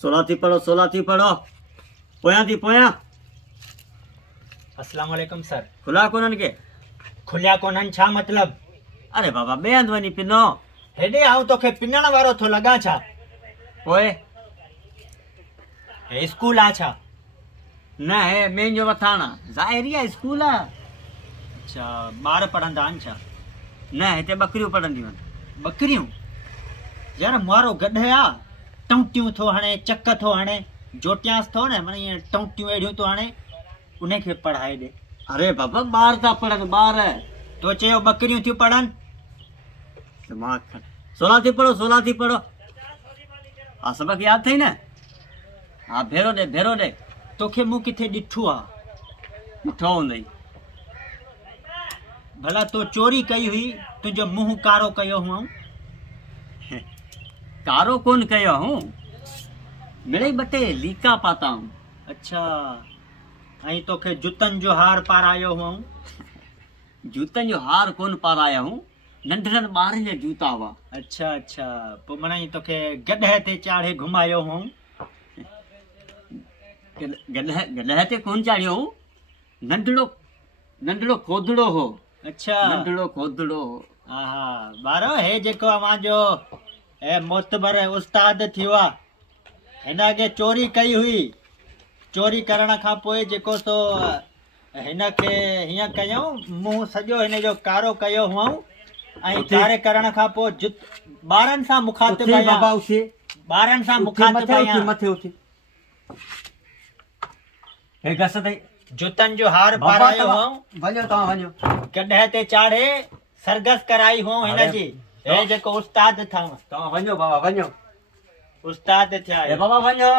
सोला थी पढ़ो पोया थी पोया। अस्सलाम वालेकुम सर। खुला कोनन के खुलिया कोन्हनि छा मतलब? अरे बाबा बेंद वनी पिनो हेॾे आऊं तोखे पिनण वारो थो लॻा छा? पोए हे स्कूल आ छा? न है मेन जो वथाना ज़ाहिरी आहे स्कूल आहे। अच्छा, ॿार पढ़ंदा आहिनि छा? न हिते बकरियूं पढ़ंदियूं आहिनि। बकरियूं? यार मारो गॾ आ, टौटियूं थो हणे, चक थो हणे, जोटियांस थो न, माना ईअं टौटियूं अहिड़ियूं थो हणे, उनखे पढ़ाए ॾे। अरे बाबा ॿार था पढ़नि ॿार। तो चयो बकरियूं थियूं पढ़नि? दिमाग़ खण। सोला थी पढ़ो हा सबक यादि अथई न? हा भेरो ॾे तोखे मूं किथे ॾिठो आ? ॾिठो हूंदई। भला तो चोरी कई हुई, तुंहिंजो मुंहुं कारो कयो हुअऊं? कारो कोन कयो हूं, मिड़ई ॿ टे लीका पाता हूं। अच्छा, ऐं तोखे जुतनि जो हार पारायो हुअऊं? जूतनि जो हार कोन पाराया हूं, नंढड़नि ॿारनि जा जूता हुआ। अच्छा अच्छा, पोइ माना ई तोखे गॾह ते चाढ़े घुमायो हुअऊं? गॾह ते कोन चाढ़ियो हूं, नंढड़ो खोदड़ो हो। अच्छा, नंढड़ो खोदड़ो हो। हा ॿारो हे जेको अवांजो मोतबर उस्ताद थियो आहे, हिन अॻे चोरी कई हुई। चोरी करण खां पोइ जेको सो हिनखे हीअं कयऊं, मुंहुं सॼो हिन जो कारो कयो हुअऊं, ऐं कारे करण खां पोइ ॿारनि सां मुखातिब आहियां। ॿारनि सां मुखातिब आहियां। मथे हे घस अथई। जुतनि जो हार पारायो हुअऊं, वञो तव्हां वञो। गॾह ते चाढ़े सरगस कराई हुअऊं हिनजी। हे जेको उस्ताद अथव, तव्हां वञो बाबा वञो। उस्ताद थिया हे बाबा वञो।